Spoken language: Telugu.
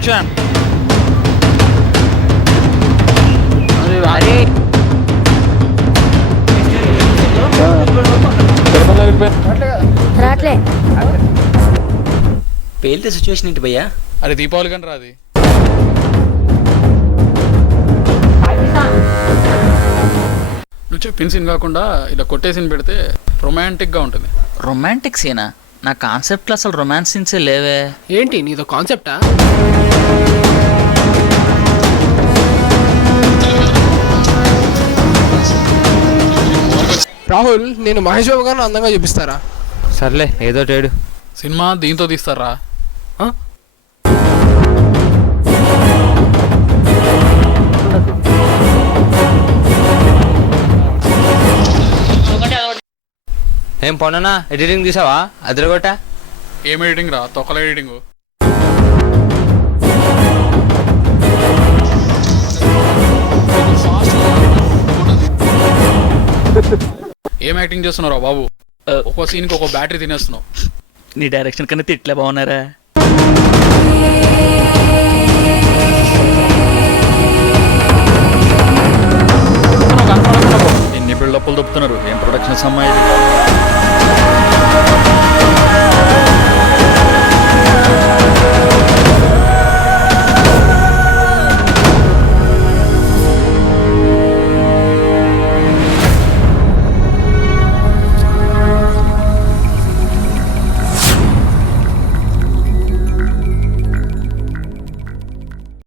యాక్షన్. రాట్లే. పేలితే సిచ్యువేషన్ ఏంటి భయ్యా? అరే దీపావళి కానీ రాది. నువ్వు చెప్పిన సీన్ కాకుండా ఇలా కొట్టే సీన్ పెడితే రొమాంటిక్గా ఉంటుంది. రొమాంటిక్ సీనా? నా కాన్సెప్ట్లో అసలు రొమాన్స్ సీన్సే లేవే. ఏంటి నీదో కాన్సెప్టా? రాహుల్, నేను మహేష్ బాబు గారిని అందంగా చూపిస్తారా? సర్లే ఏదో టేడు. సినిమా దీంతో తీస్తారా? ఏం పొన్ననా ఎడిటింగ్ తీసావా? అదిరగొట్ట. ఏం ఎడిటింగ్ రా, తొక్కల ఎడిటింగ్. ఏం యాక్టింగ్ చేస్తున్నారా బాబు? ఒక్కో సీన్కి ఒక బ్యాటరీ తినేస్తున్నావు. నీ డైరెక్షన్ కన్నా తిట్లే బాగున్నారా? ఎన్ని బిల్డప్లు దొప్పుతున్నారు. ఏం ప్రొడక్షన్ అమ్మాయి.